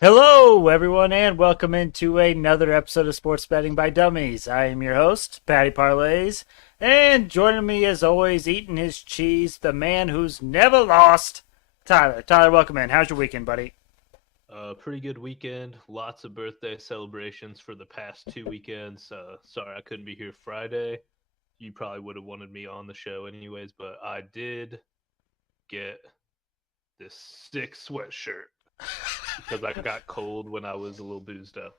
Hello, everyone, and welcome into another episode of Sports Betting by Dummies. I am your host, Patty Parlays, and joining me, as always, eating his cheese, the man who's never lost, Tyler. Tyler, welcome in. How's your weekend, buddy? Pretty good weekend. Lots of birthday celebrations for the past 2 weekends. Sorry I couldn't be here Friday. You probably would have wanted me on the show anyways, but I did get this sick sweatshirt because I got cold when I was a little boozed up.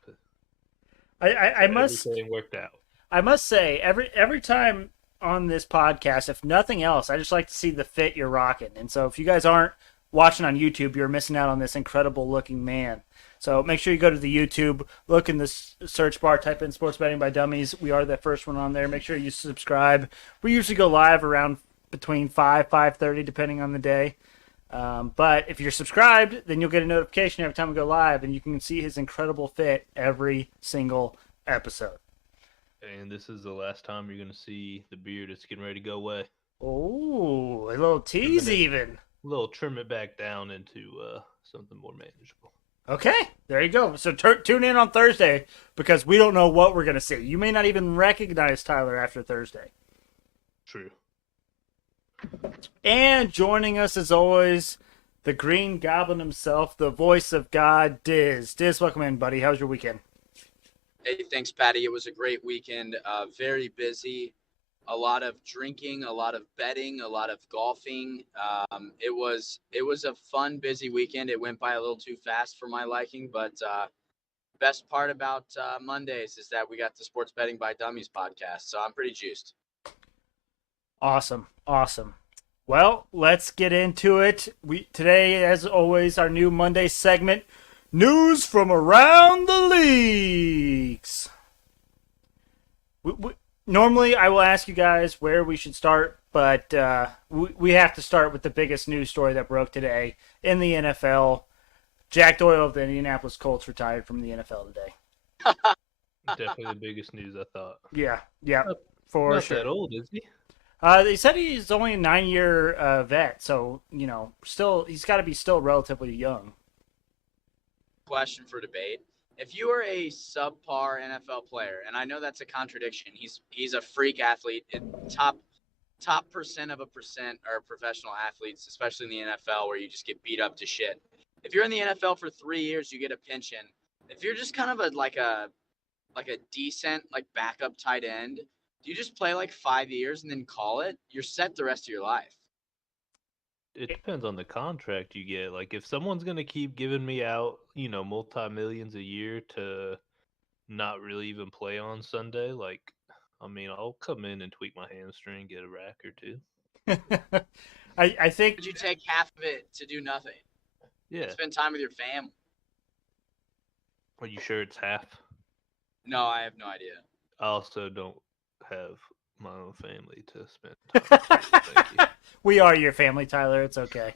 I, I, So I must everything worked out. I must say every time on this podcast, if nothing else, I just like to see the fit you're rocking. And so if you guys aren't watching on YouTube, you're missing out on this incredible looking man. So make sure you go to the YouTube, look in the search bar, type in Sports Betting by Dummies. We are the first one on there. Make sure you subscribe. We usually go live around between 5:30, depending on the day. But if you're subscribed, then you'll get a notification every time we go live, and you can see his incredible fit every single episode. And this is the last time you're going to see the beard. It's getting ready to go away. Oh, a little tease even. A little trim it back down into something more manageable. Okay, there you go. So tune in on Thursday because we don't know what we're going to see. You may not even recognize Tyler after Thursday. True. And joining us as always, the Green Goblin himself, the voice of God, Dizz. Dizz, welcome in, buddy. How's your weekend? Hey, thanks, Patty. It was a great weekend. Very busy. A lot of drinking, a lot of betting, a lot of golfing. It was a fun, busy weekend. It went by a little too fast for my liking, but best part about Mondays is that we got the Sports Betting by Dummies podcast, so I'm pretty juiced. Awesome. Well, let's get into it. Today, as always, our new Monday segment, News from Around the Leagues. Normally, I will ask you guys where we should start, but we have to start with the biggest news story that broke today in the NFL. Jack Doyle of the Indianapolis Colts retired from the NFL today. Definitely the biggest news, I thought. Yeah, for Not sure. that old, is he? They said he's only a 9-year vet, so still he's got to be still relatively young. Question for debate. If you are a subpar NFL player, and I know that's a contradiction, he's a freak athlete, top percent of a percent are professional athletes, especially in the NFL where you just get beat up to shit. If you're in the NFL for 3 years, you get a pension. If you're just kind of like a decent backup tight end, do you just play 5 years and then call it? You're set the rest of your life. It depends on the contract you get. Like, if someone's gonna keep giving me out, multi-millions a year to not really even play on Sunday, I'll come in and tweak my hamstring, get a rack or two. I think. Would you take half of it to do nothing? Yeah. Spend time with your family. Are you sure it's half? No, I have no idea. I also don't have my own family to spend time with. Thank you. We are your family, Tyler. It's okay.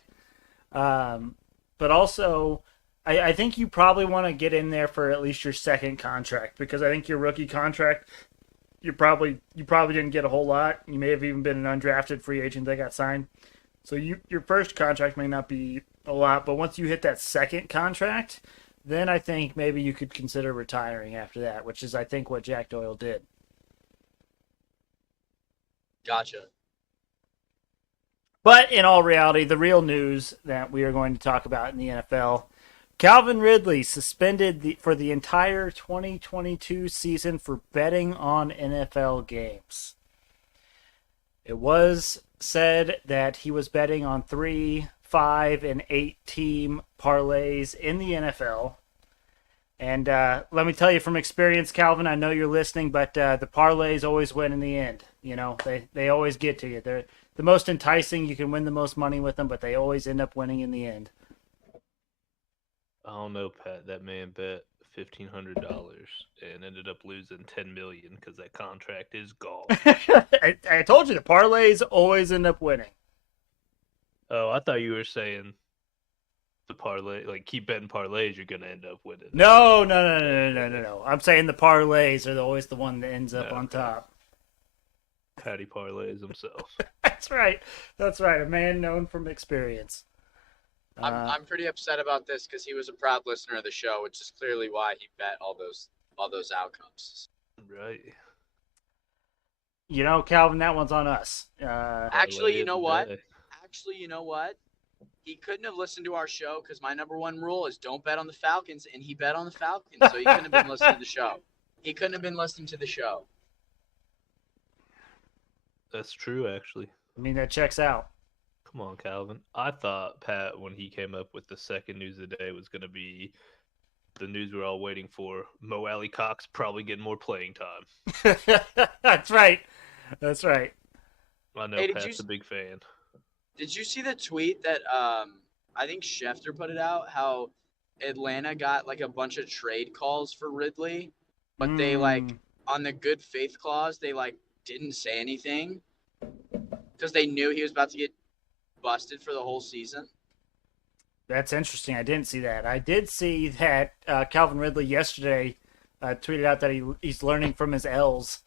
But also, I think you probably want to get in there for at least your second contract because I think your rookie contract, you probably didn't get a whole lot. You may have even been an undrafted free agent that got signed. So your first contract may not be a lot, but once you hit that second contract, then I think maybe you could consider retiring after that, which is I think what Jack Doyle did. Gotcha. But in all reality, the real news that we are going to talk about in the NFL, Calvin Ridley suspended for the entire 2022 season for betting on NFL games. It was said that he was betting on 3, 5, and 8 team parlays in the NFL. And let me tell you from experience, Calvin, I know you're listening, but the parlays always win in the end. They always get to you. They're the most enticing. You can win the most money with them, but they always end up winning in the end. I don't know, Pat. That man bet $1,500 and ended up losing $10 million because that contract is gone. I told you the parlays always end up winning. Oh, I thought you were saying the parlay, keep betting parlays, you're gonna end up winning. No. I'm saying the parlays are always the one that ends up on Okay. top. Patty parlays himself. That's right. A man known from experience. I'm pretty upset about this because he was a proud listener of the show, which is clearly why he bet all those outcomes. Right. Calvin, that one's on us. Actually, you know what? Day. He couldn't have listened to our show because my number one rule is don't bet on the Falcons, and he bet on the Falcons, so he couldn't have been listening to the show. He couldn't have been listening to the show. That's true, actually. I mean, that checks out. Come on, Calvin. I thought Pat, when he came up with the second news of the day, was going to be the news we're all waiting for. Mo Alley Cox probably getting more playing time. That's right. That's right. I know Hey, Pat's a big fan. Did you see the tweet that I think Schefter put it out? How Atlanta got like a bunch of trade calls for Ridley, but they on the good faith clause they didn't say anything because they knew he was about to get busted for the whole season. That's interesting. I didn't see that. I did see that Calvin Ridley yesterday tweeted out that he's learning from his L's.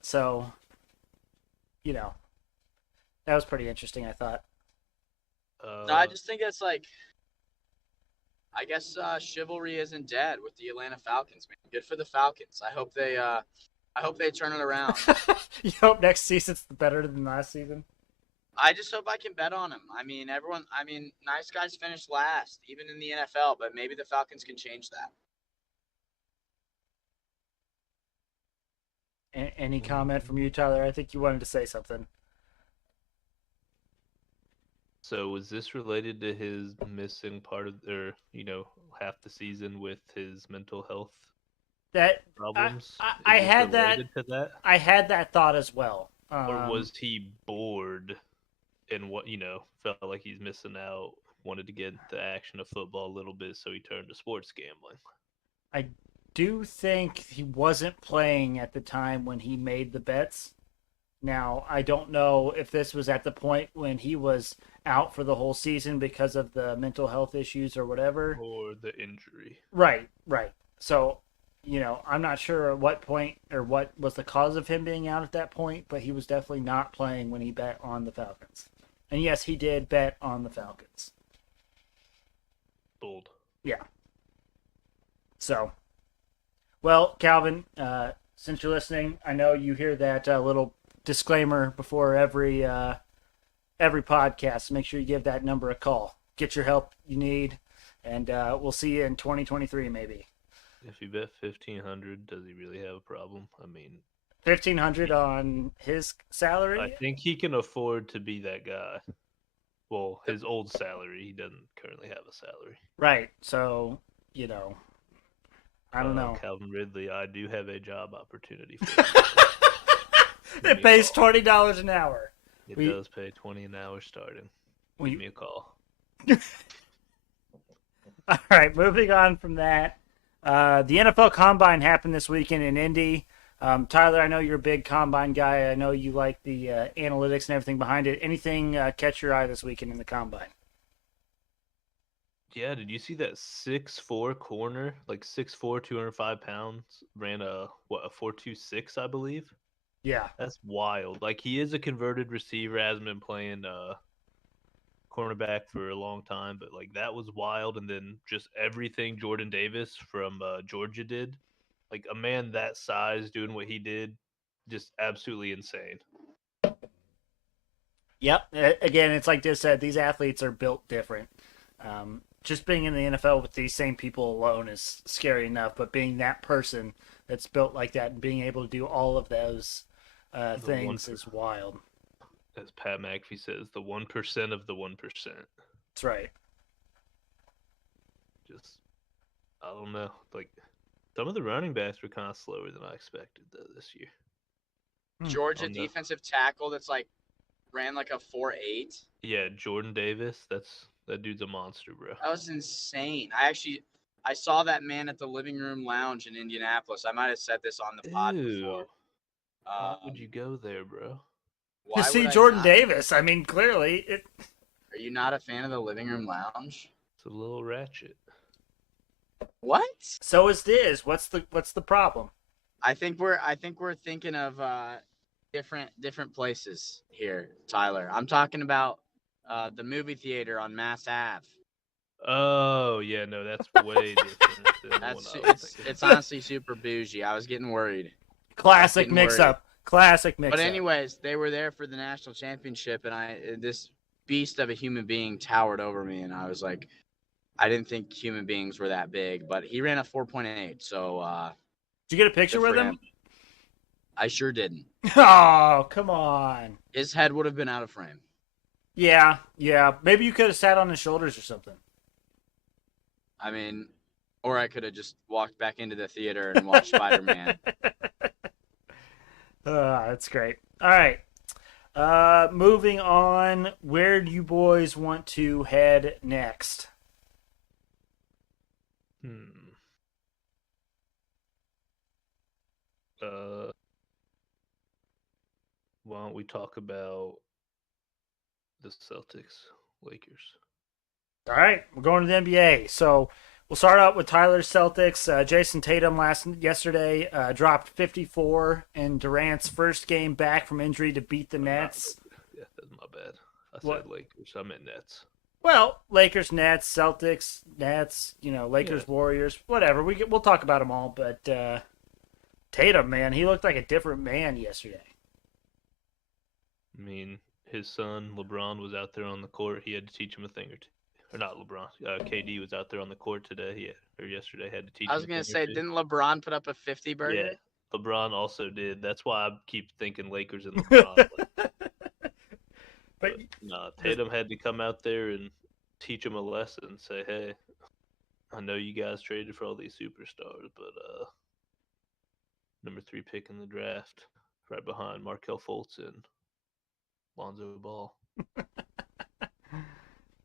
So, that was pretty interesting, I thought. No, I just think it's I guess chivalry isn't dead with the Atlanta Falcons, man. Good for the Falcons. I hope they turn it around. You hope next season's better than last season? I just hope I can bet on them. I mean, nice guys finish last, even in the NFL, but maybe the Falcons can change that. Any comment from you, Tyler? I think you wanted to say something. So was this related to his missing part of half the season with his mental health problems? I had that. I had that thought as well. Or was he bored and felt like he's missing out, wanted to get the action of football a little bit, so he turned to sports gambling? I do think he wasn't playing at the time when he made the bets. Now, I don't know if this was at the point when he was out for the whole season because of the mental health issues or whatever. Or the injury. Right. So, I'm not sure at what point or what was the cause of him being out at that point, but he was definitely not playing when he bet on the Falcons. And yes, he did bet on the Falcons. Bold. Yeah. So, well, Calvin, since you're listening, I know you hear that little disclaimer before every podcast. Make sure you give that number a call. Get your help you need, and we'll see you in 2023 maybe. If you bet $1,500, does he really have a problem? I mean, $1,500 on his salary? I think he can afford to be that guy. Well, his old salary, he doesn't currently have a salary. Right. So, I don't know. Calvin Ridley, I do have a job opportunity for you. It pays $20 an hour. It does pay $20 an hour starting. Give me a call. All right, moving on from that. The NFL Combine happened this weekend in Indy. Tyler, I know you're a big Combine guy. I know you like the analytics and everything behind it. Anything catch your eye this weekend in the Combine? Yeah, did you see that 6'4" corner, like 6'4", 205 pounds, ran a 4.26, I believe? Yeah. That's wild. Like, he is a converted receiver, hasn't been playing cornerback for a long time, but, like, that was wild. And then just everything Jordan Davis from Georgia did. Like, a man that size doing what he did, just absolutely insane. Yep. Again, it's like Dizz said, these athletes are built different. Just being in the NFL with these same people alone is scary enough, but being that person that's built like that and being able to do all of those things is wild. As Pat McAfee says, the 1% of the 1%. That's right. Just, I don't know. Like, some of the running backs were kind of slower than I expected, though, this year. Georgia defensive tackle that's ran like a 4.8. Yeah, Jordan Davis. That dude's a monster, bro. That was insane. I saw that man at the living room lounge in Indianapolis. I might have said this on the pod before. Why would you go there, bro? To see Jordan Davis. I mean, clearly. Are you not a fan of the living room lounge? It's a little ratchet. What? So is Dizz. What's the problem? I think we're thinking of different places here, Tyler. I'm talking about The movie theater on Mass Ave. Oh yeah, no, that's way different than the one I was thinking. It's honestly super bougie. I was getting worried. Classic mix-up. Classic mix-up. But anyways, they were there for the national championship, and this beast of a human being towered over me, and I was like, I didn't think human beings were that big, but he ran a 4.8. So did you get a picture with him? I sure didn't. Oh, come on. His head would have been out of frame. Yeah. Maybe you could have sat on his shoulders or something. I mean, or I could have just walked back into the theater and watched Spider-Man. That's great. All right. Moving on. Where do you boys want to head next? Why don't we talk about the Celtics, Lakers? All right, we're going to the NBA. So we'll start out with Tyler's Celtics. Jason Tatum yesterday dropped 54 in Durant's first game back from injury to beat the Nets. Yeah, that's my bad. I What? said Lakers. I meant Nets. Well, Lakers, Nets, Celtics, Nets, Lakers, Warriors, whatever. We'll talk about them all. But Tatum, man, he looked like a different man yesterday. I mean, his son LeBron was out there on the court. He had to teach him a thing or two. Or not LeBron. KD was out there on the court today. Or yesterday. Had to teach. I was gonna say, didn't LeBron put up a 50 burger? Yeah, LeBron also did. That's why I keep thinking Lakers and LeBron. but no, Tatum had to come out there and teach him a lesson. Say, hey, I know you guys traded for all these superstars, but number 3 pick in the draft, right behind Markelle Fultz and Lonzo Ball.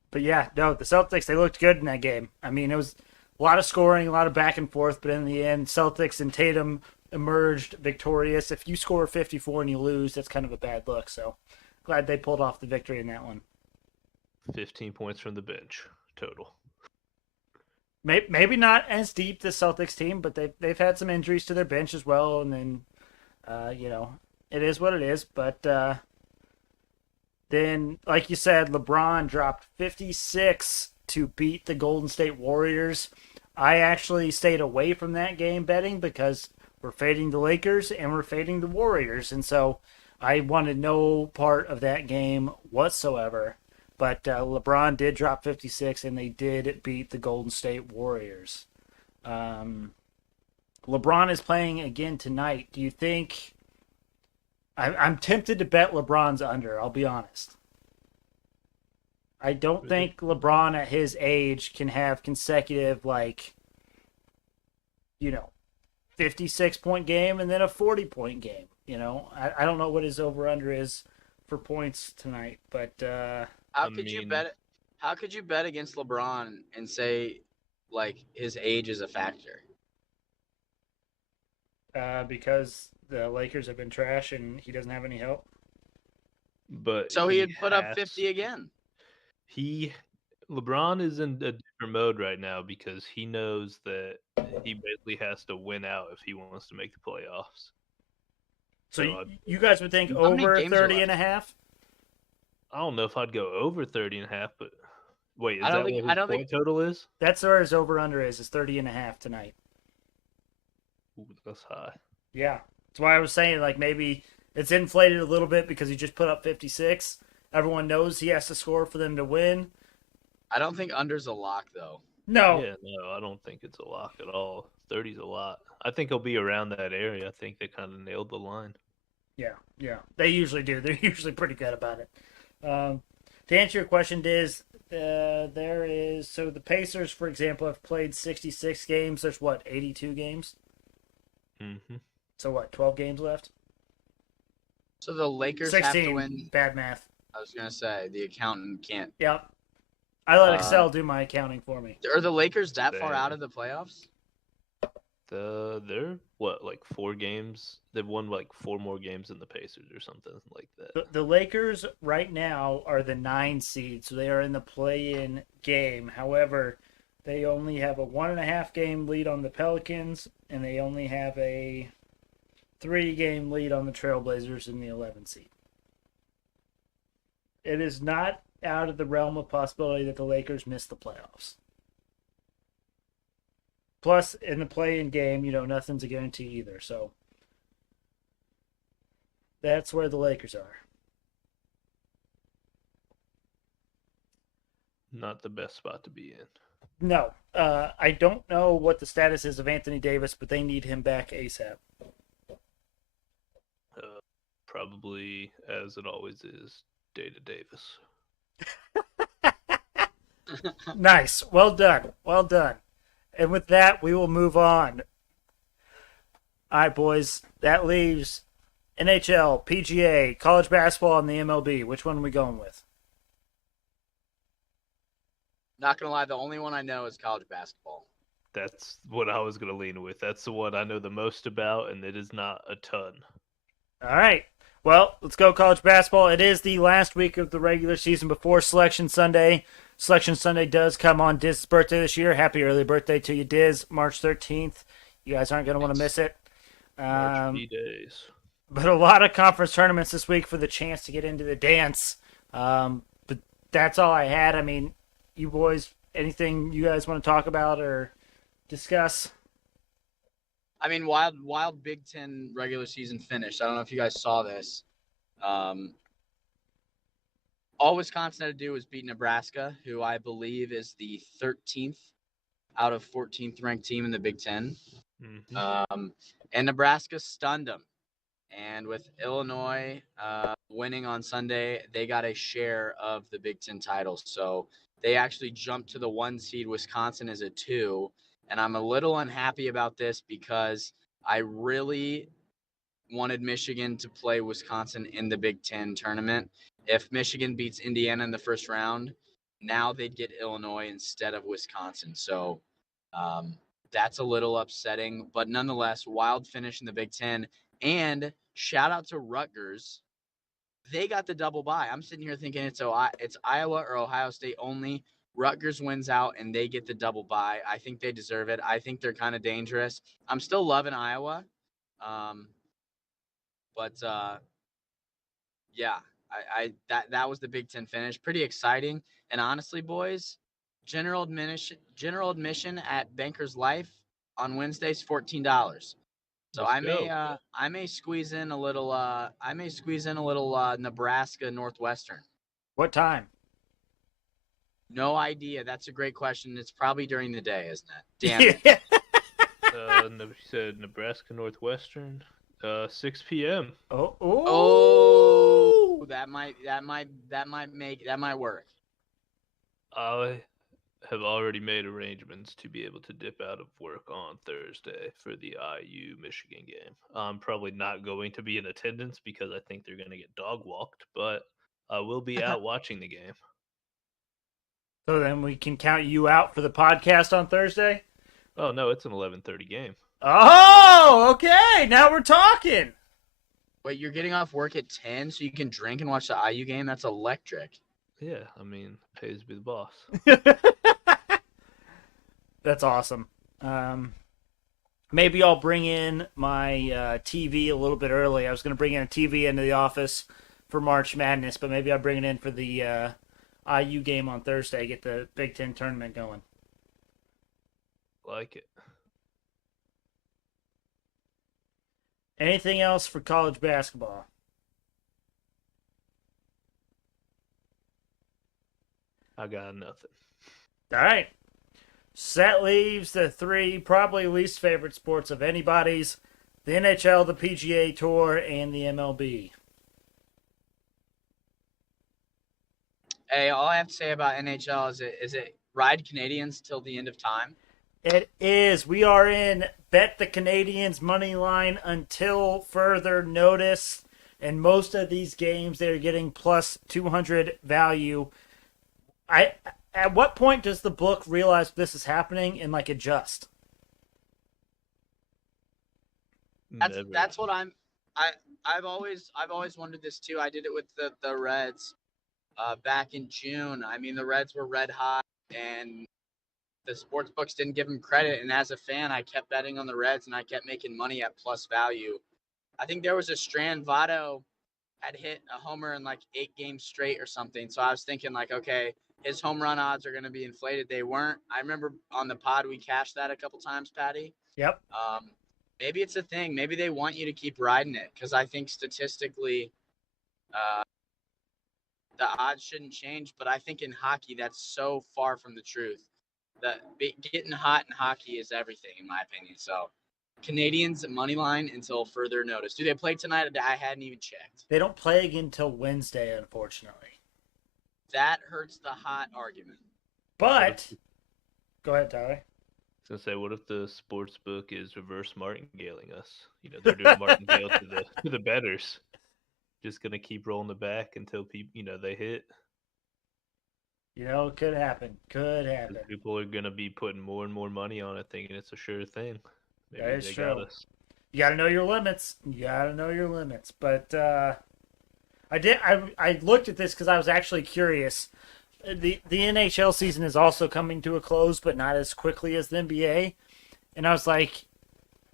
But yeah, no, the Celtics, they looked good in that game. I mean, it was a lot of scoring, a lot of back and forth, but in the end, Celtics and Tatum emerged victorious. If you score 54 and you lose, that's kind of a bad look. So glad they pulled off the victory in that one. 15 points from the bench total. Maybe not as deep, the Celtics team, but they've had some injuries to their bench as well. And then, it is what it is. But then, like you said, LeBron dropped 56 to beat the Golden State Warriors. I actually stayed away from that game betting because we're fading the Lakers and we're fading the Warriors. And so I wanted no part of that game whatsoever. But LeBron did drop 56 and they did beat the Golden State Warriors. LeBron is playing again tonight. Do you think... I'm tempted to bet LeBron's under, I'll be honest. I don't think LeBron at his age can have consecutive, 56-point game and then a 40-point game. I don't know what his over-under is for points tonight, but... How could you bet against LeBron and say, his age is a factor? Because the Lakers have been trash and he doesn't have any help. But so he had put up 50 again. LeBron is in a different mode right now because he knows that he basically has to win out if he wants to make the playoffs. So you guys would think over 30 and a half? I don't know if I'd go over 30 and a half, but wait, what his point total is? That's where his over-under is 30 and a half tonight. Ooh, that's high. Yeah. That's why I was saying, maybe it's inflated a little bit because he just put up 56. Everyone knows he has to score for them to win. I don't think under's a lock, though. No. Yeah, no, I don't think it's a lock at all. 30's a lot. I think he'll be around that area. I think they kind of nailed the line. Yeah. They usually do. They're usually pretty good about it. To answer your question, Dizz, so the Pacers, for example, have played 66 games. There's 82 games? Mm-hmm. So 12 games left? So the Lakers 16, have to win. Bad math. I was going to say, the accountant can't. Yep. I let Excel do my accounting for me. Are the Lakers that far out of the playoffs? They're 4 games. They've won 4 more games than the Pacers or something like that. The Lakers right now are the 9 seed, so they are in the play-in game. However, they only have a 1.5 game lead on the Pelicans, and they only have a 3-game lead on the Trailblazers in the 11 seed. It is not out of the realm of possibility that the Lakers miss the playoffs. Plus, in the play-in game, nothing's a guarantee either. So that's where the Lakers are. Not the best spot to be in. No, I don't know what the status is of Anthony Davis, but they need him back ASAP. Probably, as it always is, Data Davis. Nice. Well done. Well done. And with that, we will move on. All right, boys. That leaves NHL, PGA, college basketball, and the MLB. Which one are we going with? Not gonna lie, the only one I know is college basketball. That's what I was going to lean with. That's the one I know the most about, and it is not a ton. All right. Well, let's go college basketball. It is the last week of the regular season before Selection Sunday. Selection Sunday does come on Dizz's birthday this year. Happy early birthday to you, Dizz. March 13th. You guys aren't going to want to miss it. March days. But a lot of conference tournaments this week for the chance to get into the dance. But that's all I had. I mean, you boys, anything you guys want to talk about or discuss? I mean, wild Big Ten regular season finish. I don't know if you guys saw this. All Wisconsin had to do was beat Nebraska, who I believe is the 13th out of 14th ranked team in the Big Ten. Mm-hmm. And Nebraska stunned them. And with Illinois winning on Sunday, they got a share of the Big Ten title. So they actually jumped to the 1 seed. Wisconsin is a 2. And I'm a little unhappy about this because I really wanted Michigan to play Wisconsin in the Big Ten tournament. If Michigan beats Indiana in the first round, now they'd get Illinois instead of Wisconsin. So that's a little upsetting. But nonetheless, wild finish in the Big Ten. And shout out to Rutgers. They got the double bye. I'm sitting here thinking it's Iowa or Ohio State only. Rutgers wins out, and they get the double bye. I think they deserve it. I think they're kind of dangerous. I'm still loving Iowa. But yeah, that was the Big Ten finish. Pretty exciting. And honestly, boys, general admission at Banker's Life on Wednesdays, $14. So I may squeeze in a little Nebraska Northwestern. What time? No idea. That's a great question. It's probably during the day, isn't it? Damn it. You said Nebraska Northwestern, 6 p.m. Oh, that might work. I have already made arrangements to be able to dip out of work on Thursday for the IU Michigan game. I'm probably not going to be in attendance because I think they're going to get dog walked, but I will be out watching the game. So then we can count you out for the podcast on Thursday? Oh, no, it's an 11:30 game. Oh, okay. Now we're talking. Wait, you're getting off work at 10 so you can drink and watch the IU game? That's electric. Yeah, I mean, pays to be the boss. That's awesome. Maybe I'll bring in my TV a little bit early. I was going to bring in a TV into the office for March Madness, but maybe I'll bring it in for the IU game on Thursday, get the Big Ten tournament going. Like it. Anything else for college basketball? I got nothing. All right. So that leaves the 3 probably least favorite sports of anybody's: the NHL, the PGA Tour, and the MLB. Hey, all I have to say about NHL is it ride Canadians till the end of time? It is. We are in bet the Canadians money line until further notice. And most of these games, they're getting plus 200 value. At what point does the book realize this is happening and adjust? That's what I've always wondered this too. I did it with the Reds back in June. I mean, the Reds were red hot and the sports books didn't give them credit. And as a fan, I kept betting on the Reds and I kept making money at plus value. I think there was a Strand Votto had hit a homer in like 8 games straight or something. So I was thinking like, okay, his home run odds are going to be inflated. They weren't. I remember on the pod we cashed that a couple times, Patty. Yep. Maybe it's a thing. Maybe they want you to keep riding it because I think statistically the odds shouldn't change. But I think in hockey that's so far from the truth. That getting hot in hockey is everything, in my opinion. So Canadians money line until further notice. Do they play tonight? I hadn't even checked. They don't play again until Wednesday, unfortunately. That hurts the hot argument. But go ahead, Tyler. I was gonna say, what if the sports book is reverse martingaling us? You know, they're doing martingale to the betters. Just gonna keep rolling the back until people, they hit. You know, it could happen. Could happen. People are gonna be putting more and more money on it, thinking it's a sure thing. Maybe That is they true. got us. You got to know your limits. But I looked at this because I was actually curious. The NHL season is also coming to a close, but not as quickly as the NBA. And I was like,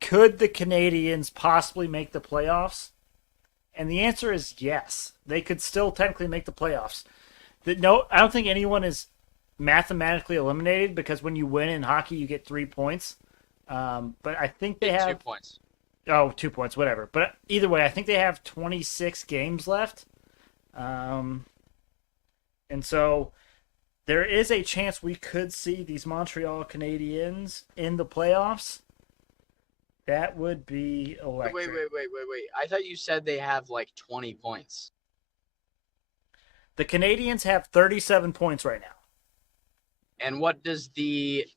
could the Canadians possibly make the playoffs? And the answer is yes. They could still technically make the playoffs. No, I don't think anyone is mathematically eliminated because when you win in hockey, you get 3 points. But I think they have 2 points. Oh, 2 points, whatever. But either way, I think they have 26 games left. And so there is a chance we could see these Montreal Canadiens in the playoffs. That would be electric. Wait. I thought you said they have like 20 points. The Canadians have 37 points right now. And what does the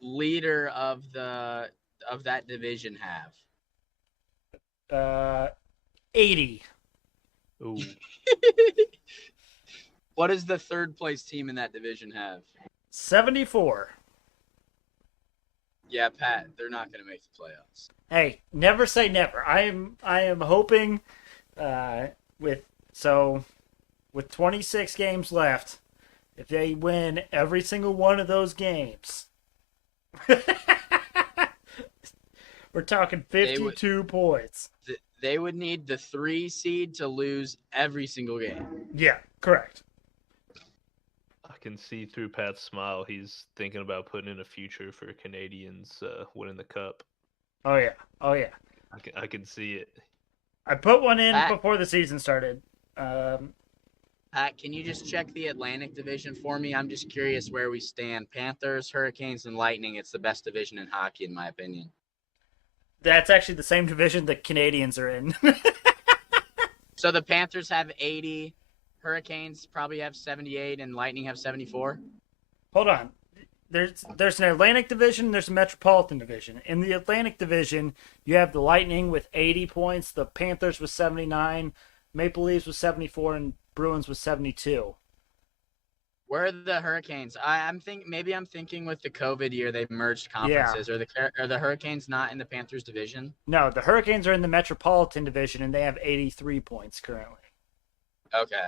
leader of that division have? 80. Ooh. What does the third place team in that division have? 74. Yeah, Pat, they're not going to make the playoffs. Hey, never say never. I am hoping with 26 games left, if they win every single one of those games, we're talking 52 points. They would need the 3 seed to lose every single game. Yeah, correct. I can see through Pat's smile. He's thinking about putting in a future for Canadians winning the cup. Oh yeah. I can see it. I put one in Pat, before the season started. Pat, can you just check the Atlantic division for me? I'm just curious where we stand. Panthers, Hurricanes, and Lightning. It's the best division in hockey, in my opinion. That's actually the same division the Canadians are in. So the Panthers have 80, Hurricanes probably have 78, and Lightning have 74? Hold on. There's an Atlantic division, there's a Metropolitan division. In the Atlantic division, you have the Lightning with 80 points, the Panthers with 79, Maple Leafs with 74, and Bruins with 72. Where are the Hurricanes? I'm thinking with the COVID year they merged conferences. Yeah. Are the Hurricanes not in the Panthers division? No, the Hurricanes are in the Metropolitan division, and they have 83 points currently. Okay.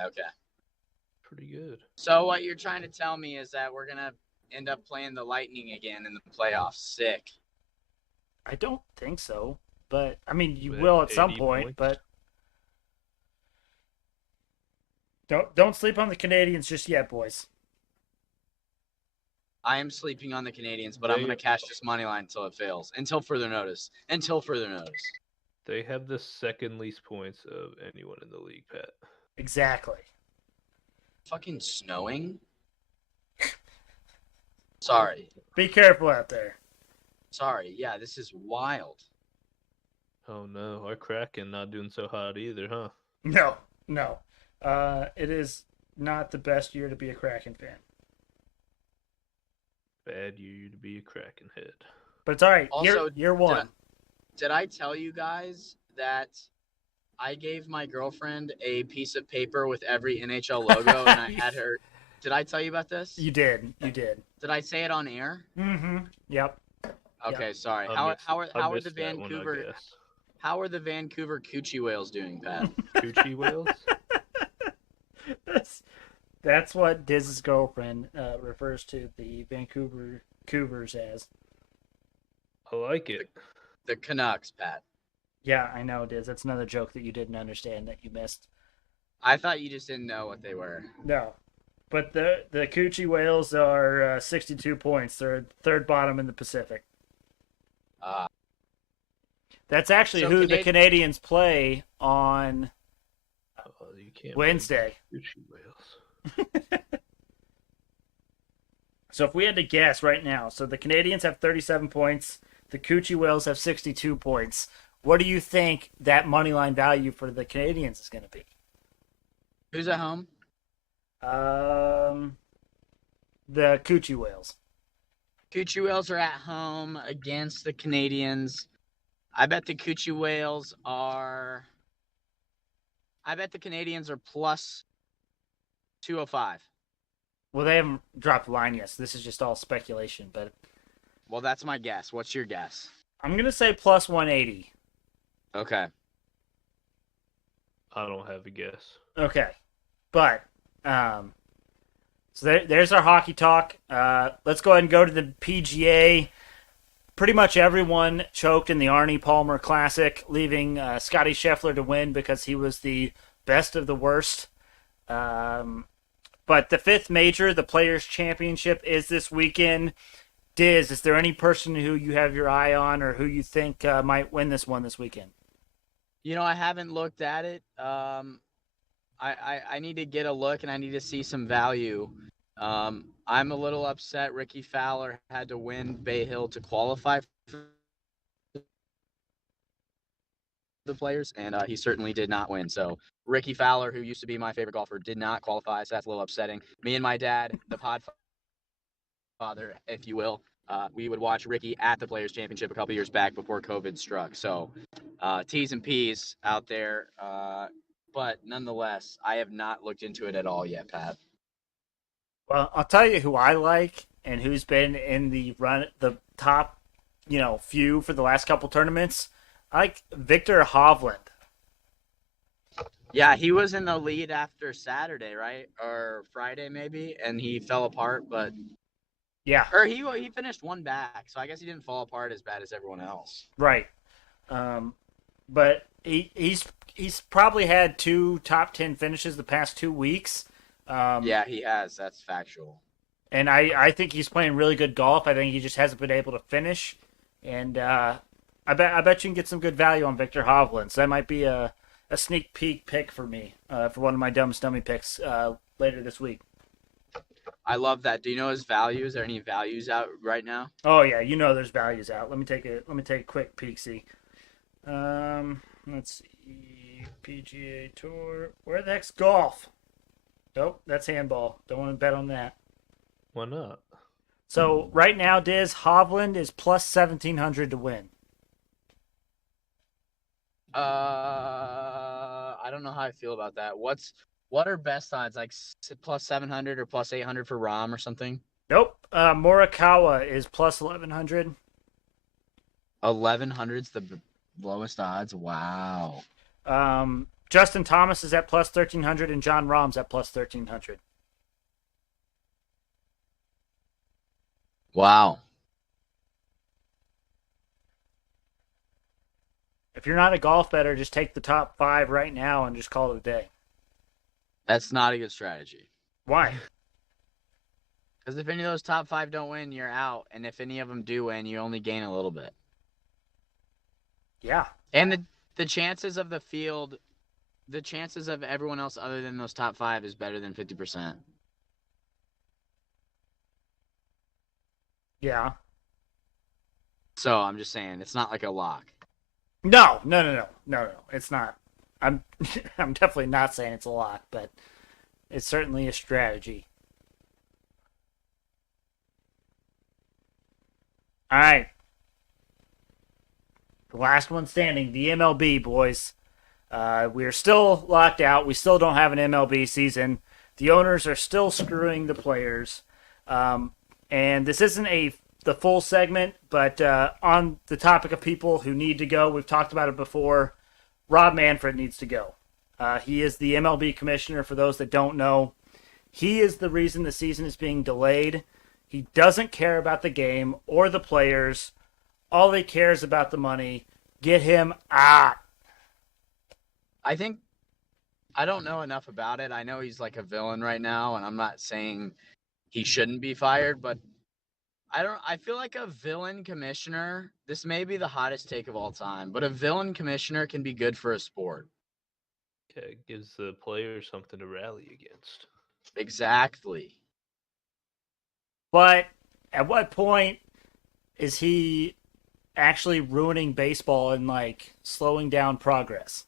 Pretty good. So what you're trying to tell me is that we're gonna end up playing the Lightning again in the playoffs. Sick. I don't think so, but I mean you will at some point. But don't sleep on the Canadians just yet, boys. I am sleeping on the Canadians, but I'm gonna cash this money line until it fails. Until further notice. They have the second least points of anyone in the league, Pat. Exactly. Fucking snowing? Sorry. Be careful out there. Sorry. Yeah, this is wild. Oh no, our Kraken not doing so hot either, huh? No. It is not the best year to be a Kraken fan. Bad year to be a Kraken head. But it's all right. Also, year one. Did I tell you guys that I gave my girlfriend a piece of paper with every NHL logo and I had her... Did I tell you about this? You did. Did I say it on air? Mm-hmm. Yep. Okay, sorry. How are the Vancouver... How are the Vancouver Coochie Whales doing, Pat? Coochie Whales? That's what Dizz's girlfriend refers to the Vancouver Cougars as. I like it. The Canucks, Pat. Yeah, I know, Diz. That's another joke that you didn't understand that you missed. I thought you just didn't know what they were. No. But the Coochie Whales are 62 points. They're third bottom in the Pacific. Uh, That's actually So who the Canadi- Canadians play on Oh, you can't Wednesday. blame Gucci whales. So if we had to guess right now, so the Canadians have 37 points, the Coochie Whales have 62 points. What do you think that money line value for the Canadians is going to be? who's at home? The Coochie Whales. Coochie Whales are at home against the Canadians. I bet the Coochie Whales are. I bet the Canadians are plus 205. Well, they haven't dropped the line yet, so this is just all speculation. But Well, that's my guess. What's your guess? I'm going to say plus 180. Okay. I don't have a guess. Okay. But, so there's our hockey talk. Let's go ahead and go to the PGA. Pretty much everyone choked in the Arnie Palmer Classic, leaving Scotty Scheffler to win because he was the best of the worst. But the fifth major, the Players' Championship, is this weekend. Dizz, is there any person who you have your eye on or who you think might win this one this weekend? I haven't looked at it. I need to get a look and I need to see some value. I'm a little upset Ricky Fowler had to win Bay Hill to qualify for the Players, and he certainly did not win. So Ricky Fowler, who used to be my favorite golfer, did not qualify, so that's a little upsetting. Me and my dad, the podfather, if you will, we would watch Ricky at the Players Championship a couple years back before COVID struck. So T's and P's out there. But nonetheless, I have not looked into it at all yet, Pat. Well, I'll tell you who I like and who's been in the top, few for the last couple tournaments. I like Victor Hovland. Yeah, he was in the lead after Saturday, right? Or Friday maybe, and he fell apart, but Yeah, or he finished one back, so I guess he didn't fall apart as bad as everyone else. right. But he's probably had 2 top 10 finishes the past 2 weeks. Yeah, he has. That's factual. And I think he's playing really good golf. I think he just hasn't been able to finish. And I bet you can get some good value on Victor Hovland. So that might be a sneak peek pick for me for one of my dumbest dummy picks later this week. I love that. Do you know his values? Is there any values out right now? Oh yeah, there's values out. Let me take a quick peek. See. Let's see. PGA Tour. Where the heck's golf? Nope, that's handball. Don't want to bet on that. Why not? So right now, Diz, Hovland is plus 1,700 to win. I don't know how I feel about that. What are best odds? Like plus 700 or plus 800 for Rahm or something? Nope. Morikawa is plus 1,100. 1100's the lowest odds. Wow. Justin Thomas is at plus 1,300 and John Rahm's at plus 1,300. Wow. If you're not a golf bettor, just take the top 5 right now and just call it a day. That's not a good strategy. Why? Because if any of those top 5 don't win, you're out. And if any of them do win, you only gain a little bit. Yeah. And the chances of the field, the chances of everyone else other than those top 5 is better than 50%. Yeah. So I'm just saying, it's not like a lock. No. It's not. I'm definitely not saying it's a lock, but it's certainly a strategy. All right. The last one standing, the MLB, boys. We are still locked out. We still don't have an MLB season. The owners are still screwing the players. And this isn't the full segment, but on the topic of people who need to go, we've talked about it before. Rob Manfred needs to go. He is the MLB commissioner, for those that don't know. He is the reason the season is being delayed. He doesn't care about the game or the players. All he cares about the money. Get him out. I think I don't know enough about it. I know he's like a villain right now, and I'm not saying he shouldn't be fired, but I feel like a villain commissioner, this may be the hottest take of all time, but a villain commissioner can be good for a sport. Yeah, it gives the players something to rally against. Exactly. But at what point is he actually ruining baseball and like slowing down progress?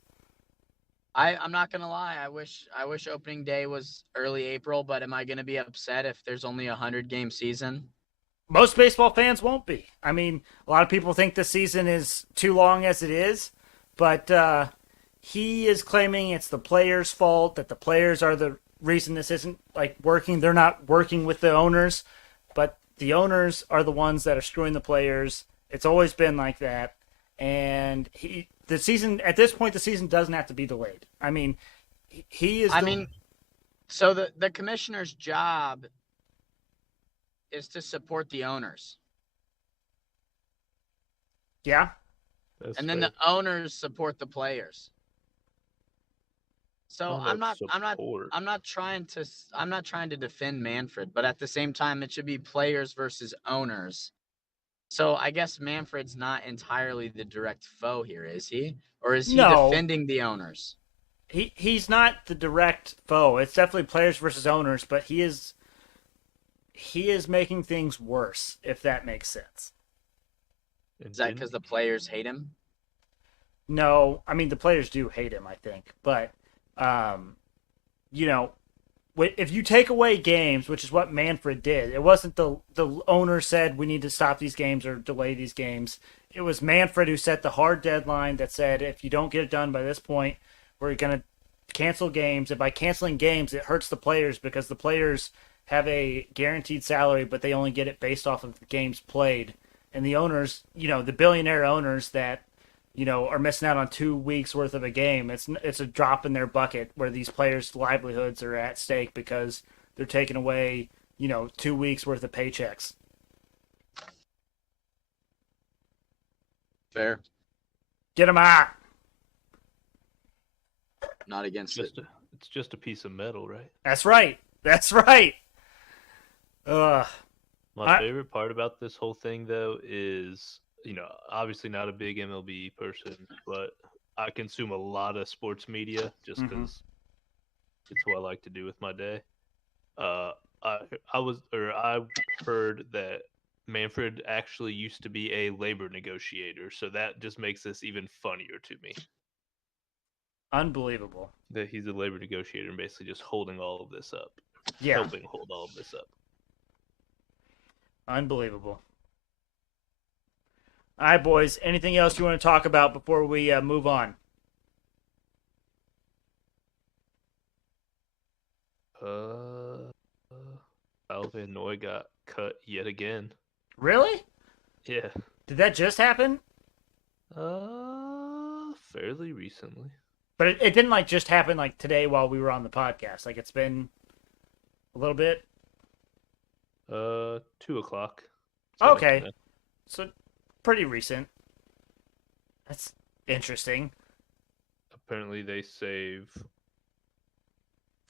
I'm not gonna lie. I wish opening day was early April, but am I gonna be upset if there's only a 100-game season? Most baseball fans won't be. I mean, a lot of people think the season is too long as it is, but he is claiming it's the players' fault, that the players are the reason this isn't like working. They're not working with the owners, but the owners are the ones that are screwing the players. It's always been like that. And the season at this point, the season doesn't have to be delayed. I mean, he is. I mean, so the commissioner's job is to support the owners, Yeah. That's and then fair. the owners support the players. I So don't know if support. I'm not trying to defend Manfred, but at the same time, it should be players versus owners. So I guess Manfred's not entirely the direct foe here, is he? Or is he No, defending the owners? he's not the direct foe. It's definitely players versus owners, but he is making things worse, if that makes sense. And Is that because the players hate him? No, I mean the players do hate him, I think, but um, you know, if you take away games, which is what Manfred did, it wasn't the owner said we need to stop these games or delay these games. It was Manfred who set the hard deadline that said if you don't get it done by this point, we're gonna cancel games. And by canceling games, it hurts the players because the players have a guaranteed salary, but they only get it based off of the games played. And the owners, the billionaire owners that are missing out on 2 weeks worth of a game. It's a drop in their bucket where these players' livelihoods are at stake because they're taking away 2 weeks worth of paychecks. Fair. Get them out. Not against it. It's just a piece of metal, right? That's right. That's right. Ugh. My favorite part about this whole thing, though, is obviously not a big MLB person, but I consume a lot of sports media just because it's what I like to do with my day. I heard that Manfred actually used to be a labor negotiator, so that just makes this even funnier to me. Unbelievable. That he's a labor negotiator and basically just holding all of this up, helping hold all of this up. Unbelievable. All right, boys. Anything else you want to talk about before we move on? Al Van Noy got cut yet again. Really? Yeah. Did that just happen? Fairly recently. But it didn't just happen today while we were on the podcast. It's been a little bit. 2:00. Okay. So pretty recent. That's interesting. Apparently they save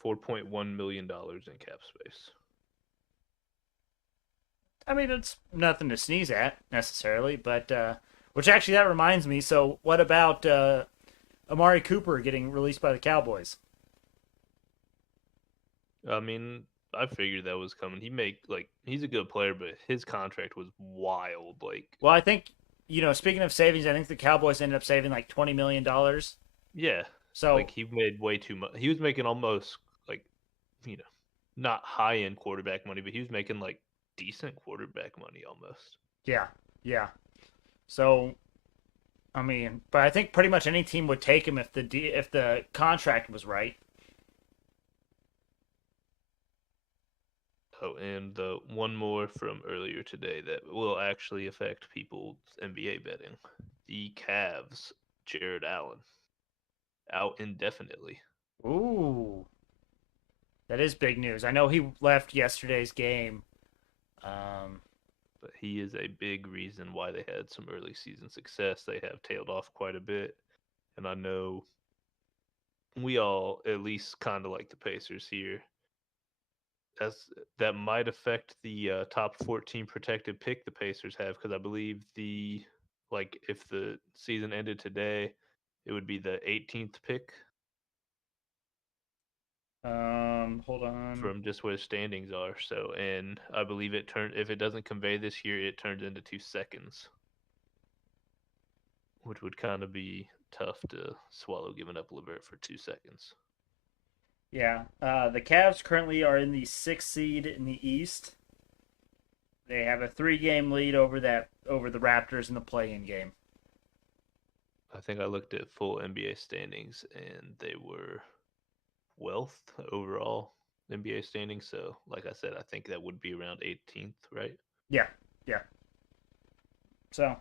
$4.1 million in cap space. I mean, it's nothing to sneeze at necessarily, but which actually that reminds me. So what about Amari Cooper getting released by the Cowboys? I mean, I figured that was coming. He's a good player, but his contract was wild. Well, I think speaking of savings, I think the Cowboys ended up saving $20 million. Yeah. So he made way too much. He was making almost not high end quarterback money, but he was making decent quarterback money almost. Yeah. So, I mean, but I think pretty much any team would take him if the contract was right. Oh, and one more from earlier today that will actually affect people's NBA betting. The Cavs, Jared Allen, out indefinitely. Ooh. That is big news. I know he left yesterday's game. But he is a big reason why they had some early season success. They have tailed off quite a bit. And I know we all at least kind of like the Pacers here. That might affect the top 14 protected pick the Pacers have, because I believe if the season ended today, it would be the 18th pick Hold on. from just where the standings are. So, and I believe if it doesn't convey this year, it turns into 2 seconds, which would kind of be tough to swallow, giving up LeVert for 2 seconds. Yeah. The Cavs currently are in the 6th seed in the East. They have a 3-game lead over the Raptors in the play-in game. I think I looked at full NBA standings, and they were 12th overall NBA standings. So, like I said, I think that would be around 18th, right? Yeah. So,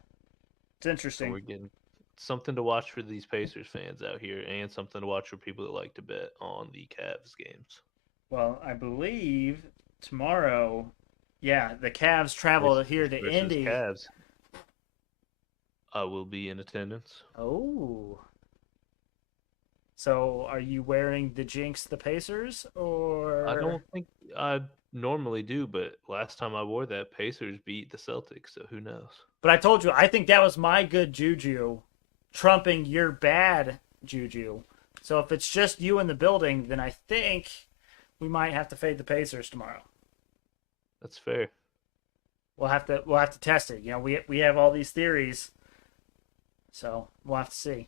it's So interesting. we're getting something to watch for these Pacers fans out here, and something to watch for people that like to bet on the Cavs games. Well, I believe tomorrow, the Cavs travel here to versus Indy. Cavs. I will be in attendance. Oh. So, are you wearing the Jinx the Pacers, or? I don't think I normally do, but last time I wore that, Pacers beat the Celtics, so who knows? But I told you, I think that was my good juju trumping your bad juju. So if it's just you in the building, then I think we might have to fade the Pacers tomorrow. That's fair. We'll have to test it. You know, we have all these theories, so we'll have to see.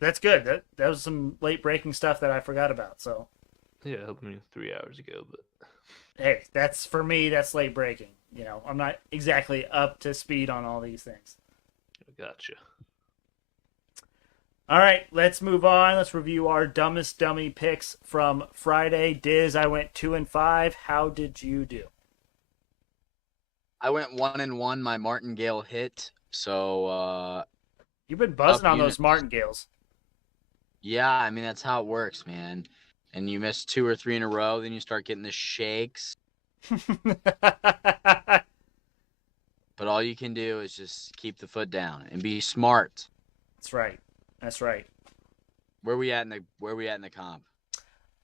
That's good. That was some late breaking stuff that I forgot about. So Yeah, it helped me 3 hours ago, but hey, that's for me. That's late breaking. You know, I'm not exactly up to speed on all these things. I gotcha. All right, let's move on. Let's review our dumbest dummy picks from Friday. Dizz, I went 2-5. How did you do? I went 1-1. My martingale hit. So You've been buzzing Up on those units. martingales. yeah, I mean that's how it works, man. And you miss 2 or 3 in a row, then you start getting the shakes. But all you can do is just keep the foot down and be smart. That's right. That's right. Where we at in the comp?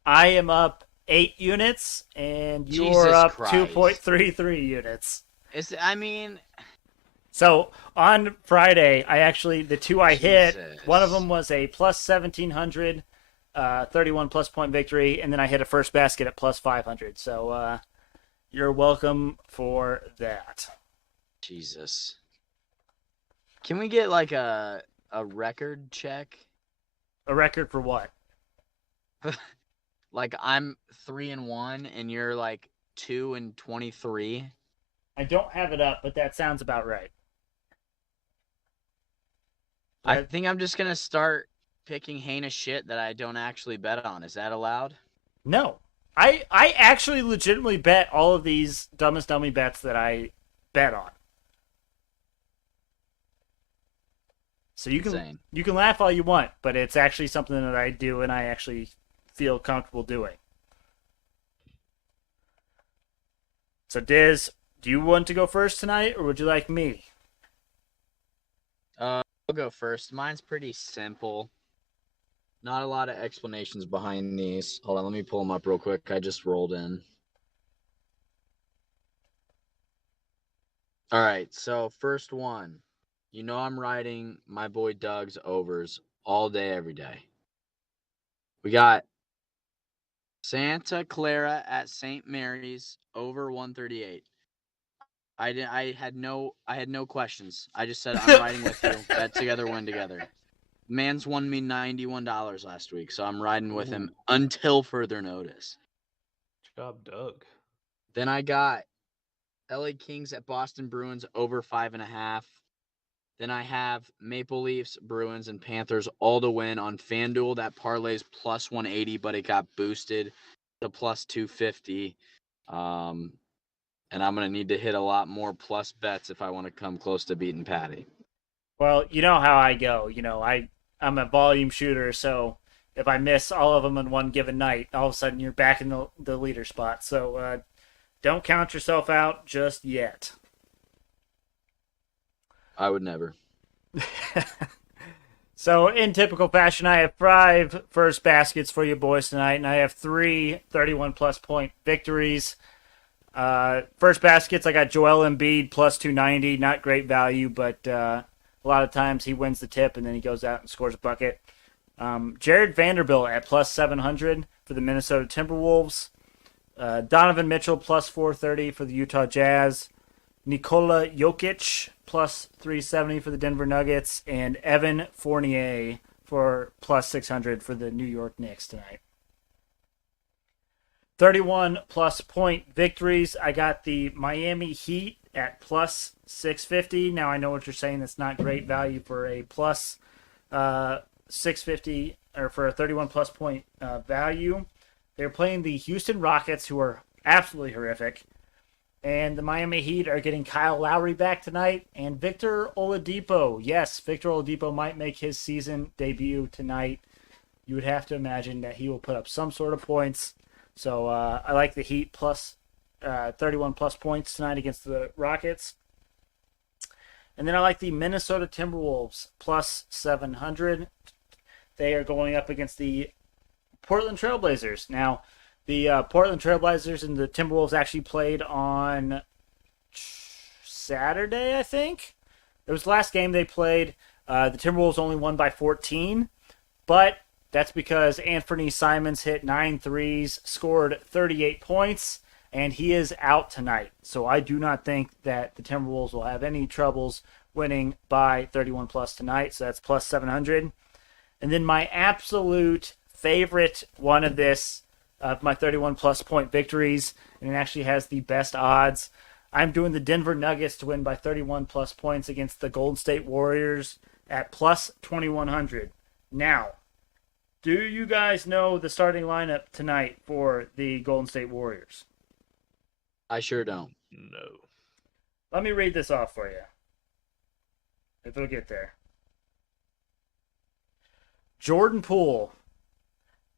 I am up 8 units, and you're Jesus up Christ. 2.33 units. I mean, So on Friday, the two I hit, Jesus. one of them was a plus 1,700, 31 plus point victory, and then I hit a first basket at plus 500. So you're welcome for that. Jesus. Can we get like a record check? A record for what? Like I'm 3-1 and you're like 2-23. I don't have it up, but that sounds about right. I think I'm just gonna start picking heinous shit that I don't actually bet on. Is that allowed? No. I actually legitimately bet all of these dumbest dummy bets that I bet on. So you can laugh all you want, but it's actually something that I do and I actually feel comfortable doing. So Diz, do you want to go first tonight, or would you like me? I'll go first. Mine's pretty simple. Not a lot of explanations behind these. Hold on, let me pull them up real quick. I just rolled in. All right, so first one. You know I'm riding my boy Doug's overs all day, every day. We got Santa Clara at St. Mary's over 138. I had no questions. I just said I'm riding with you. Bet together, win together. Man's won me $91 last week, so I'm riding with him until further notice. Good job, Doug. Then I got LA Kings at Boston Bruins over 5.5. Then I have Maple Leafs, Bruins, and Panthers all to win on FanDuel. That parlays plus 180, but it got boosted to plus 250. And I'm going to need to hit a lot more plus bets if I want to come close to beating Patty. Well, you know how I go. You know, I'm a volume shooter, so if I miss all of them in one given night, all of a sudden you're back in the leader spot. So don't count yourself out just yet. I would never. So, in typical fashion, I have 5 first baskets for you boys tonight, and I have 3 31-plus point victories. First baskets, I got Joel Embiid plus 290. Not great value, but a lot of times he wins the tip and then he goes out and scores a bucket. Jared Vanderbilt at plus 700 for the Minnesota Timberwolves. Donovan Mitchell plus 430 for the Utah Jazz. Nikola Jokic plus 370 for the Denver Nuggets. And Evan Fournier for plus 600 for the New York Knicks tonight. 31-plus point victories. I got the Miami Heat at plus 650. Now, I know what you're saying. That's not great value for a plus 650 or for a 31-plus point value. They're playing the Houston Rockets, who are absolutely horrific. And the Miami Heat are getting Kyle Lowry back tonight and Victor Oladipo. Yes, Victor Oladipo might make his season debut tonight. You would have to imagine that he will put up some sort of points. So I like the Heat plus 31-plus points tonight against the Rockets. And then I like the Minnesota Timberwolves plus 700. They are going up against the Portland Trailblazers. Now, the Portland Trailblazers and the Timberwolves actually played on Saturday, I think. It was the last game they played. The Timberwolves only won by 14, but that's because Anthony Simons hit 9 threes, scored 38 points, and he is out tonight. So I do not think that the Timberwolves will have any troubles winning by 31-plus tonight. So that's plus 700. And then my absolute favorite one of this, of my 31-plus point victories, and it actually has the best odds. I'm doing the Denver Nuggets to win by 31-plus points against the Golden State Warriors at plus 2,100. Now, do you guys know the starting lineup tonight for the Golden State Warriors? I sure don't. No. Let me read this off for you, if it'll get there. Jordan Poole,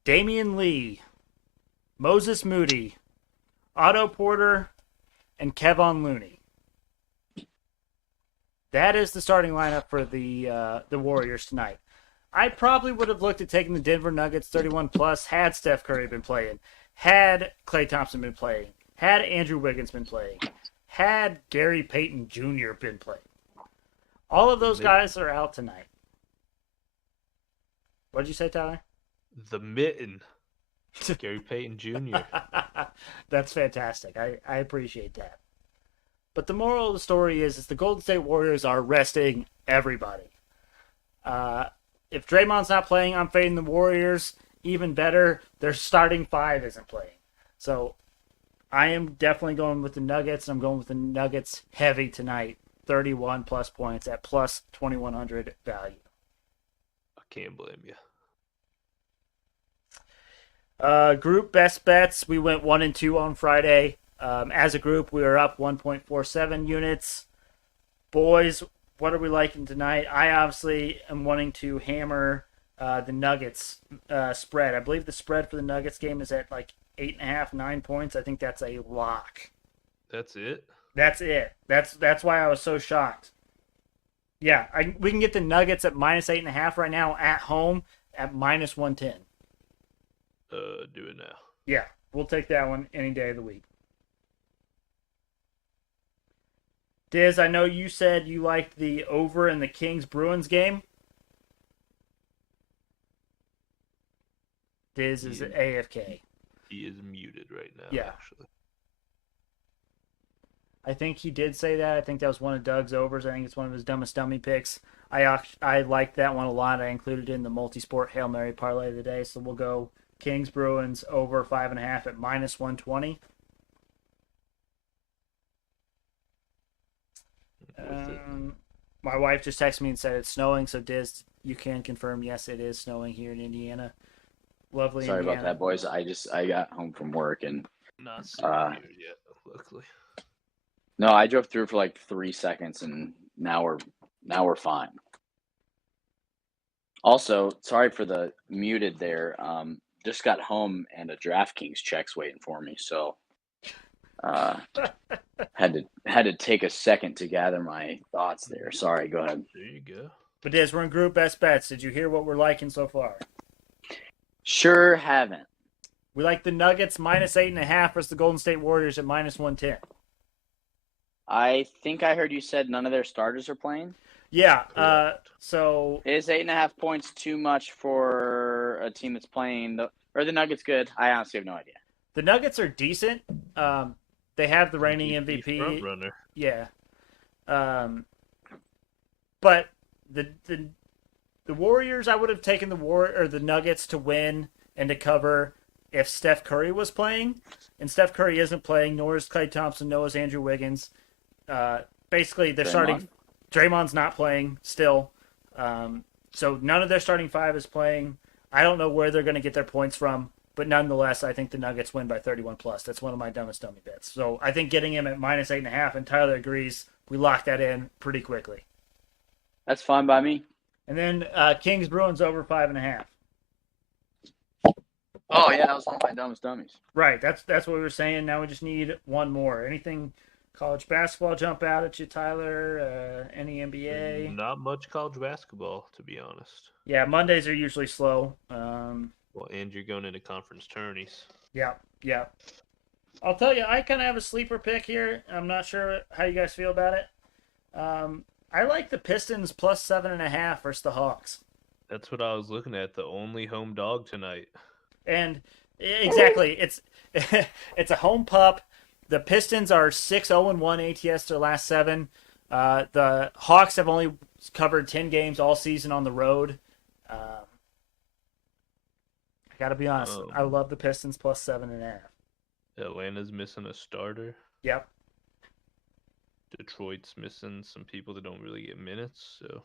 Damian Lee, Moses Moody, Otto Porter, and Kevon Looney. That is the starting lineup for the Warriors tonight. I probably would have looked at taking the Denver Nuggets 31-plus had Steph Curry been playing, had Klay Thompson been playing, had Andrew Wiggins been playing, had Gary Payton Jr. been playing. All of those guys are out tonight. What did you say, Tyler? The mitten. Gary Payton Jr. That's fantastic. I appreciate that. But the moral of the story is the Golden State Warriors are resting everybody. If Draymond's not playing, I'm fading the Warriors. Even better, their starting 5 isn't playing. So I am definitely going with the Nuggets. I'm going with the Nuggets heavy tonight. 31-plus points at plus 2,100 value. I can't blame you. Group best bets. We went 1 and 2 on Friday. As a group, we are up 1.47 units. Boys, what are we liking tonight? I obviously am wanting to hammer the Nuggets spread. I believe the spread for the Nuggets game is at like 8.5, 9 points. I think that's a lock. That's it? That's it. That's why I was so shocked. Yeah, we can get the Nuggets at minus 8.5 right now at home at minus 110. Do it now. Yeah, we'll take that one any day of the week. Dizz, I know you said you liked the over in the Kings-Bruins game. Dizz is AFK. He is muted right now, Yeah. actually. I think he did say that. I think that was one of Doug's overs. I think it's one of his dumbest dummy picks. I liked that one a lot. I included it in the multi-sport Hail Mary parlay of the day. So we'll go Kings-Bruins over 5.5 at minus 120. My wife just texted me and said it's snowing. So Diz, you can confirm, yes, it is snowing here in Indiana. Lovely. Sorry Indiana. about that, boys. I got home from work and Not super here yet, luckily. no, I drove through for like 3 seconds and now we're fine. Also, sorry for the muted there. Just got home and a DraftKings check's waiting for me, so had to take a second to gather my thoughts there. Sorry, go ahead. There you go. But Diz, we're in group best bets. Did you hear what we're liking so far? Sure haven't. We like the Nuggets -8.5 versus the Golden State Warriors at -110. I think I heard you said none of their starters are playing. Yeah. Correct. So Is 8.5 points too much for a team that's playing or the Nuggets good? I honestly have no idea. the Nuggets are decent. They have the reigning MVP MVP. front runner. Yeah. But the Warriors, I would have taken the Nuggets to win and to cover if Steph Curry was playing, and Steph Curry isn't playing, nor is Klay Thompson, nor is Andrew Wiggins. Basically, they're starting. Draymond's not playing still, so none of their starting five is playing. I don't know where they're going to get their points from, but nonetheless, I think the Nuggets win by 31 plus. That's one of my dumbest dummy bets. So I think getting him at -8.5, and Tyler agrees. We lock that in pretty quickly. That's fine by me. And then Kings Bruins over 5.5. Oh yeah, that was one of my dumbest dummies. Right, that's what we were saying. Now we just need one more. Anything college basketball jump out at you, Tyler? Any NBA? Not much college basketball, to be honest. Yeah, Mondays are usually slow. Well, and you're going into conference tourneys. Yeah. I'll tell you, I kind of have a sleeper pick here. I'm not sure how you guys feel about it. I like the Pistons plus 7.5 versus the Hawks. That's what I was looking at. The only home dog tonight. And exactly, it's it's a home pup. The Pistons are 6-0-1 ATS their last 7. The Hawks have only covered 10 games all season on the road. I got to be honest, I love the Pistons plus 7.5. Atlanta's missing a starter. Yep. Detroit's missing some people that don't really get minutes. So,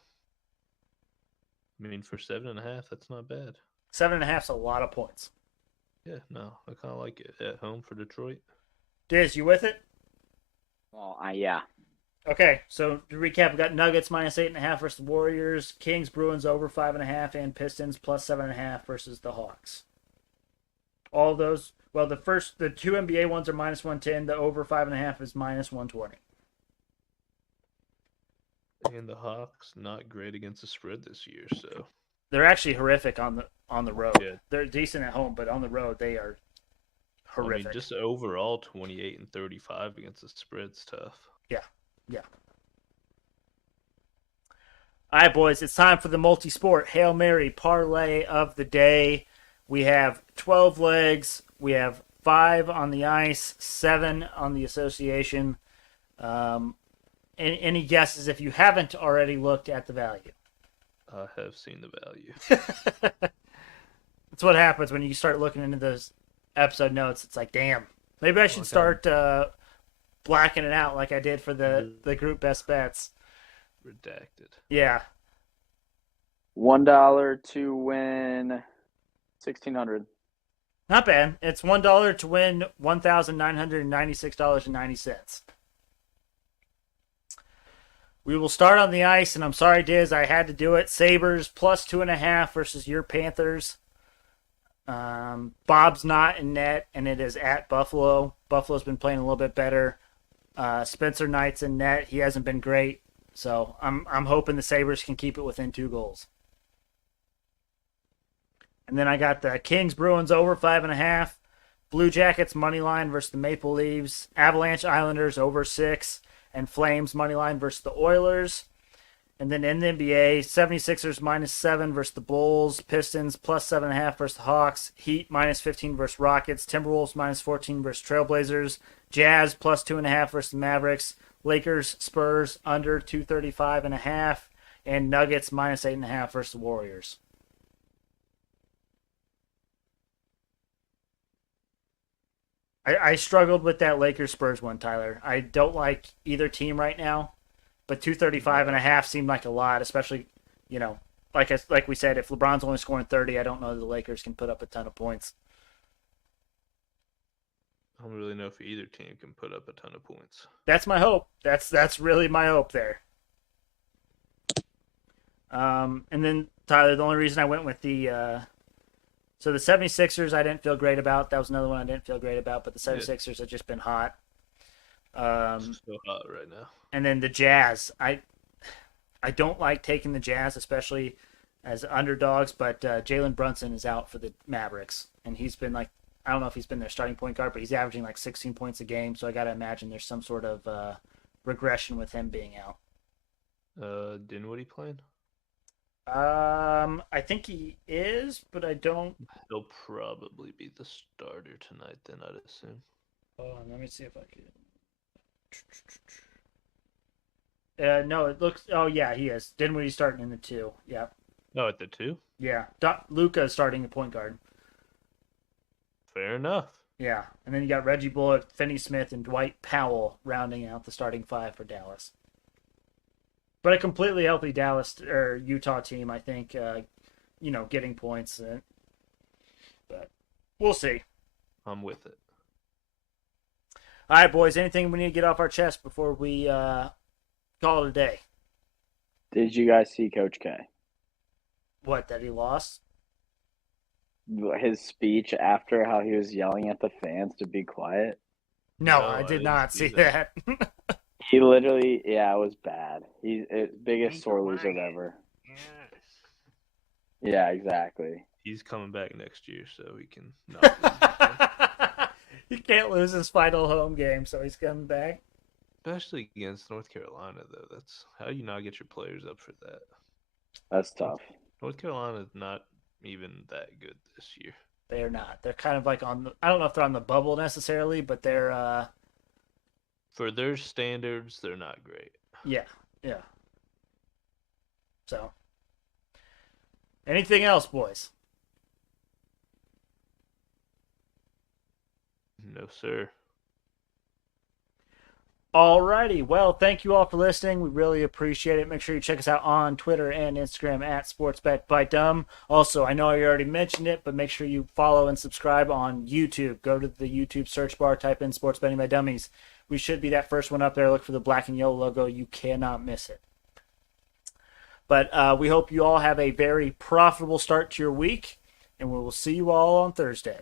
I mean, for 7.5, that's not bad. 7.5's a lot of points. Yeah, no, I kind of like it at home for Detroit. Diz, you with it? Well, yeah. Okay, so to recap, we got Nuggets -8.5 versus the Warriors, Kings Bruins over 5.5, and Pistons plus 7.5 versus the Hawks. All those, well, the two NBA ones are -110. The over 5.5 is -120. And the Hawks not great against the spread this year, so They're actually horrific on the road. Yeah. They're decent at home, but on the road they are horrific. I mean, just overall 28 and 35 against the spread's tough. Yeah. All right, boys, it's time for the multi-sport Hail Mary parlay of the day. We have 12 legs. We have 5 on the ice, 7 on the association. Any guesses if you haven't already looked at the value? I have seen the value. That's what happens when you start looking into those episode notes. It's like, damn, maybe I should start blacking it out like I did for the group best bets. Redacted. Yeah. $1 to win 1,600. Not bad. It's $1 to win $1,996.90. We will start on the ice, and I'm sorry, Diz, I had to do it. Sabres plus 2.5 versus your Panthers. Bob's not in net, and it is at Buffalo. Buffalo's been playing a little bit better. Spencer Knight's in net. He hasn't been great, so I'm hoping the Sabres can keep it within 2 goals. And then I got the Kings Bruins over 5.5. Blue Jackets money line versus the Maple Leafs. Avalanche Islanders over 6. And Flames money line versus the Oilers. And then in the NBA, 76ers -7 versus the Bulls. Pistons plus 7.5 versus the Hawks. Heat -15 versus Rockets. Timberwolves -14 versus Trailblazers. Jazz plus 2.5 versus the Mavericks. Lakers Spurs under 235.5. And Nuggets -8.5 versus the Warriors. I struggled with that Lakers Spurs one, Tyler. I don't like either team right now, but 235.5 seemed like a lot, especially, like we said, if LeBron's only scoring 30, I don't know that the Lakers can put up a ton of points. I don't really know if either team can put up a ton of points. That's my hope. That's really my hope there. And then Tyler, the only reason I went with the so the 76ers I didn't feel great about. That was another one I didn't feel great about, but the 76ers have just been hot. It's so hot right now. And then the Jazz. I don't like taking the Jazz, especially as underdogs, but Jalen Brunson is out for the Mavericks, and he's been like, I don't know if he's been their starting point guard, but he's averaging like 16 points a game, so I got to imagine there's some sort of regression with him being out. Dinwiddie playing? I think he is, but I don't. He'll probably be the starter tonight. Then I'd assume. Hold on, let me see if I can. No, it looks. Oh yeah, he is. Dinwiddie's starting in the 2. Yeah, Oh, at the 2. yeah. Luca is starting at point guard. Fair enough. Yeah, and then you got Reggie Bullock, Finney Smith, and Dwight Powell rounding out the starting 5 for Dallas. But a completely healthy Dallas or Utah team, I think, getting points. But we'll see. I'm with it. All right, boys. Anything we need to get off our chest before we call it a day? Did you guys see Coach K? What, that he lost? His speech after, how he was yelling at the fans to be quiet. No, No, I I did didn't not see see that. He literally, yeah, it was bad. He's biggest sore loser ever. Yes. Yeah, exactly. He's coming back next year, so he can not lose again. He can't lose his final home game, so he's coming back. Especially against North Carolina, though. That's how you not get your players up for that. That's tough. North Carolina's not even that good this year. They're not. They're kind of like on the, I don't know if they're on the bubble necessarily, but they're For their standards, they're not great. yeah. So, anything else, boys? No, sir. Alrighty. Well, thank you all for listening. We really appreciate it. Make sure you check us out on Twitter and Instagram at SportsBetByDumb. Also, I know I already mentioned it, but make sure you follow and subscribe on YouTube. Go to the YouTube search bar, type in Sports Betting by Dummies. We should be that first one up there. Look for the black and yellow logo. You cannot miss it. But we hope you all have a very profitable start to your week, and we will see you all on Thursday.